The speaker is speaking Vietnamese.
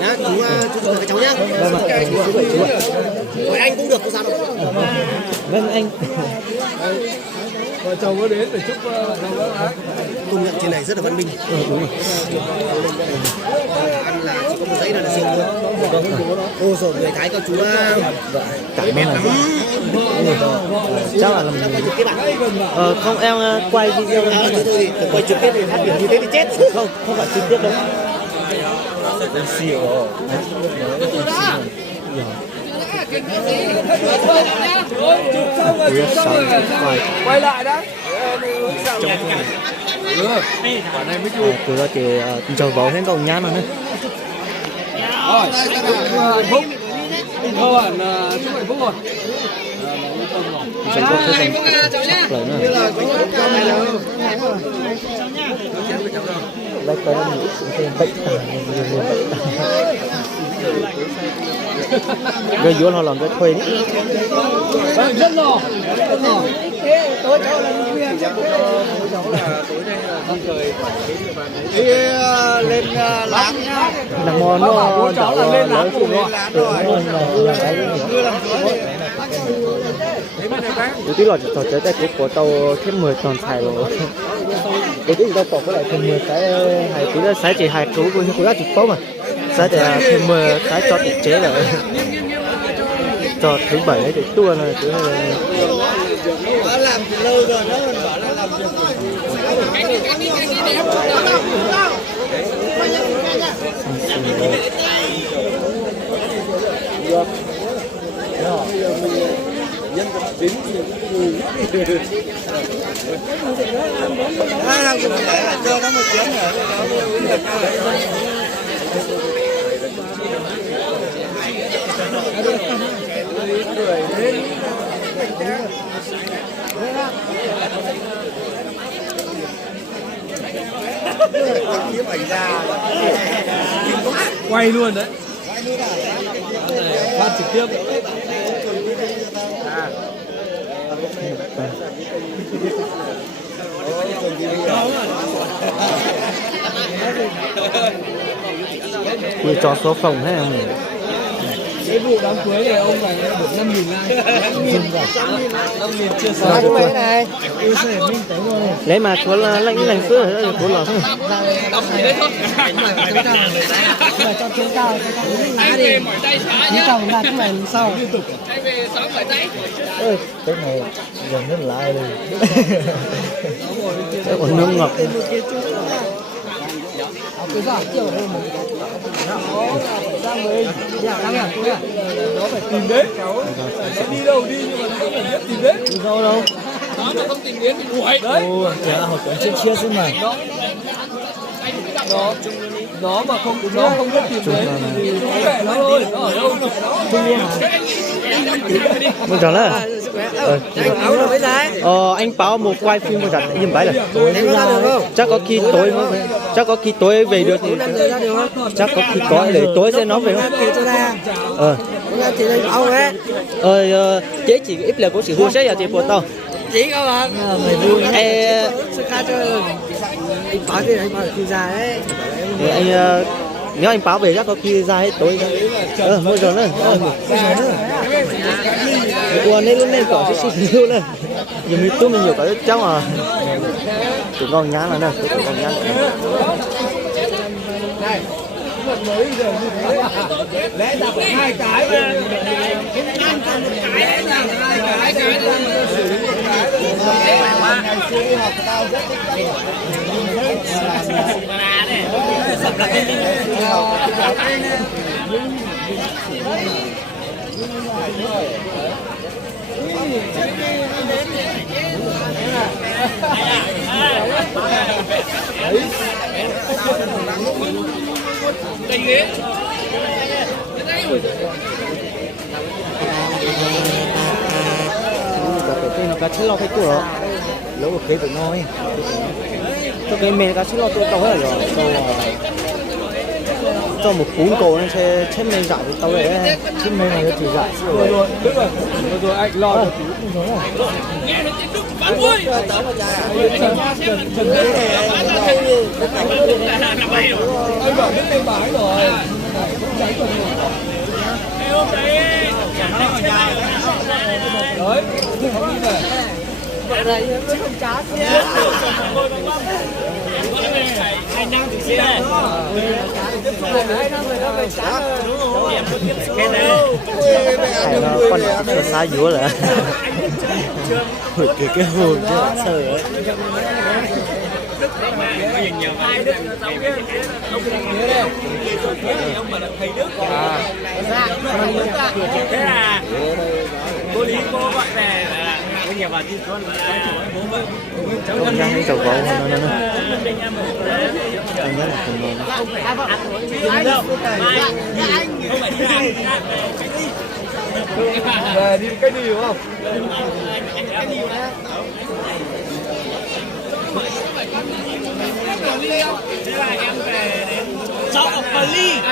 Đó, chú chụp cái cháu nhá. Chú anh cũng được không sao đâu. Vâng anh. Vợ chồng có đến để chúc chồng bác ác. Công nhận trên này rất là văn minh. Đúng rồi. Ăn là chỉ có một giấy là được rồi. Ô rồi người Thái các chú Cảm ơn là chắc là làm quay trực tiếp ạ. không em quay video Thôi thì quay trực tiếp thì phát biểu như thế thì chết. không phải trực tiếp đâu. Quay lại đã. Từ đó thì chờ vào hết còn nhán rồi nữa. Rồi, hạnh phúc. Thôi bạn chúc hạnh phúc rồi. Sẽ có cái sắp lại nữa. Đây có mình cũng thêm bệnh gây vô họ làm cái thuê đi. Rất lò. Tối cháu là nguyên chắc tối nay là không trời đi lên láng nhá. Là món nó cháu là lên láng cùng rồi. Tôi tí là trò chơi tay của tàu thêm 10 tròn xài rồi. Cái gì tao bỏ cái lại thêm 10 cái hay tí là sai chỉ hai cú của ra chụp tốt mà. Sai thì thêm 10 cái cho tiết chế rồi. Cho thứ 7 ấy để tua này thứ hai là Đã làm từ lâu rồi nó còn bảo là làm được. Hai thằng cũng phải là cho nó một chuyến nữa. Quay luôn đấy. Phát trực tiếp. Quy cho số phòng hay không? Cái vụ đám cưới này ông phải được 5.000 like. 5.000 chia sẻ. Cái này. Lấy mà của lãnh phước rồi của lò thôi. Đóng gì đấy thôi. Cho chúng ta chỉ cần là cái này sau. Ơi, cái này gần đến lại rồi. Cái còn nước ngọt. Cái giả kiểu hơn một ra người Nó phải tìm đến. Nó đi đâu đi nhưng mà nó phải biết tìm đến. Đi đâu đâu? Nó mà không tìm đến thì đuổi. Đấy. Thế là họ cũng chia xem mà. Nó mà không biết tìm đến thì nó kệ nó thôi. Nó ở đâu Bây giờ là anh báo một quay phim một giặt nhìn bái là chắc có khi tối về được thì chắc có khi có để tối sẽ nói về không chế chỉ ít là có sự vui sẽ là chị của tao chỉ các bạn mày vui sự khác cho anh bảo cái anh bảo là ra đấy anh nếu anh báo về chắc có khi ra hết tối mỗi giờ nữa qua nên luôn nên có cái sự yêu này nhiều mình tôi mình nhiều cái cháu mà tụi con nhá là nè tụi con nhá mới giờ như thế lẽ ra phải 2 cái mà ăn còn 1 cái lẽ ra là 2 cái xử lý 1 cái ngày xưa đi học tao rất thích Tình ghế. Cá chích lo cái tuổi đó, lỡ một cái phải nói, cho cái mền cá chích lo tôi đâu hết rồi. cho một cuốn cổ nó sẽ mê giải tao đấy chứ mê mà chỉ giải rồi đúng rồi anh lo rồi anh bảo biết tên bái rồi đấy không đi về con nó xa dúa là cái hồn chứ sợ ấy cô lý cô gọi về là cái nhà bà đi con con ra cái cầu gỗ nó anh nhớ là cùng ngon về đi cái gì đúng không cháu ở Paris